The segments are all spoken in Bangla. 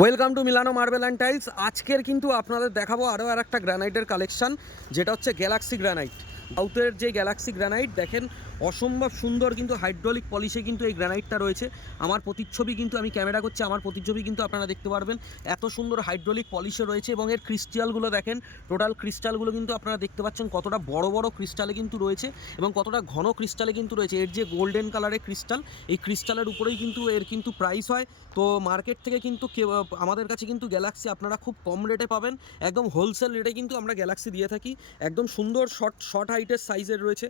ওয়েলকাম টু মিলানো মার্বেল অ্যান্ড টাইলস। আজকের কিন্তু আপনাদের দেখাবো আরও একটা গ্রানাইটের কালেকশন, যেটা হচ্ছে গ্যালাক্সি গ্রানাইট। সাউথের যে গ্যালাক্সি গ্রানাইট দেখেন, অসম্ভব সুন্দর কিন্তু হাইড্রোলিক পলিশে কিন্তু এই গ্রানাইটটা রয়েছে। আমার প্রতিচ্ছবি কিন্তু আমি ক্যামেরা করছি, আমার প্রতিচ্ছবি কিন্তু আপনারা দেখতে পারবেন। এত সুন্দর হাইড্রোলিক পলিশে রয়েছে এবং এর ক্রিস্টালগুলো দেখেন, টোটাল ক্রিস্টালগুলো কিন্তু আপনারা দেখতে পাচ্ছেন কতটা বড় বড় ক্রিস্টালে কিন্তু রয়েছে এবং কতটা ঘন ক্রিস্টালে কিন্তু রয়েছে। এর যে গোল্ডেন কালারের ক্রিস্টাল, এই ক্রিস্টালের উপরেই কিন্তু এর কিন্তু প্রাইস হয়। তো মার্কেট থেকে কিন্তু আমাদের কাছে কিন্তু গ্যালাক্সি আপনারা খুব কম রেটে পাবেন, একদম হোলসেল রেটে কিন্তু আমরা গ্যালাক্সি দিয়ে থাকি। একদম সুন্দর শর্ট হাইটের সাইজের রয়েছে।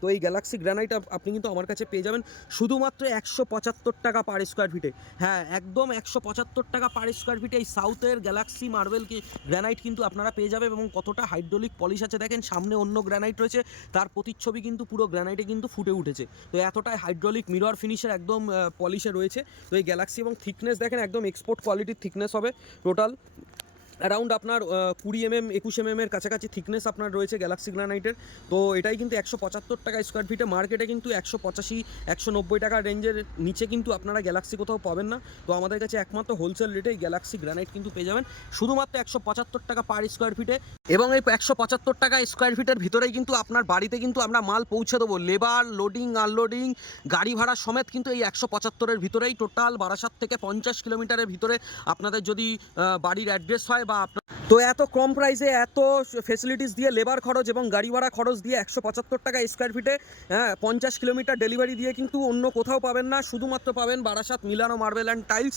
তো এই গ্যালাক্সি গ্রানাইট আপনি কিন্তু আমার কাছে পেয়ে যাবেন শুধুমাত্র 175 টাকা পার স্কোয়ার ফিটে। হ্যাঁ, একদম 175 টাকা পার স্কোয়ার ফিটে এই সাউথের গ্যালাক্সি মার্বেল গ্রানাইট কিন্তু আপনারা পেয়ে যাবেন। এবং কতটা হাইড্রোলিক পলিশ আছে দেখেন, সামনে অন্য গ্রানাইট রয়েছে, তার প্রতিচ্ছবি কিন্তু পুরো গ্রানাইটে কিন্তু ফুটে উঠেছে। তো এতটাই হাইড্রোলিক মিরর ফিনিশের একদম পলিশে রয়েছে। তো এই গ্যালাক্সি এবং থিকনেস দেখেন, একদম এক্সপোর্ট কোয়ালিটির থিকনেস হবে। টোটাল অ্যারাউন্ড আপনার 20 mm 21 mm এর কাছাকাছি থিকনেস আপনার রয়েছে গ্যালাক্সি গ্রানাইটের। তো এটাই কিন্তু 175 টাকা স্কোয়ার ফিটে। মার্কেটে কিন্তু 185 190 টাকা রেঞ্জের নিচে কিন্তু আপনারা গ্যালাক্সি কোথাও পাবেন না। তো আমাদের কাছে একমাত্র হোলসেল রেটে গ্যালাক্সি গ্রানাইট কিন্তু পেয়ে যাবেন শুধুমাত্র 175 টাকা পার স্কোয়ার ফিটে। এবং এই 175 টাকা স্কোয়ার ফিটের ভিতরেই কিন্তু আপনার বাড়িতে কিন্তু আমরা মাল পৌঁছে দেবো। লেবার, লোডিং, আনলোডিং, গাড়ি ভাড়া সমেত কিন্তু এই 175-এর ভিতরেই। টোটাল বারাসাত থেকে 50 কিলোমিটারের ভিতরে আপনাদের যদি বাড়ির অ্যাড্রেস হয় বা তো এত কম প্রাইসে এত ফেসিলিটিস দিয়ে, লেবার খরচ এবং গাড়ি ভাড়া খরচ দিয়ে 175 টাকা স্কোয়ার ফিটে 50 কিলোমিটার ডেলিভারি দিয়ে কিন্তু অন্য কোথাও পাবেন না। শুধুমাত্র পাবেন বারাসাত মিলানো মার্বেল অ্যান্ড টাইলস।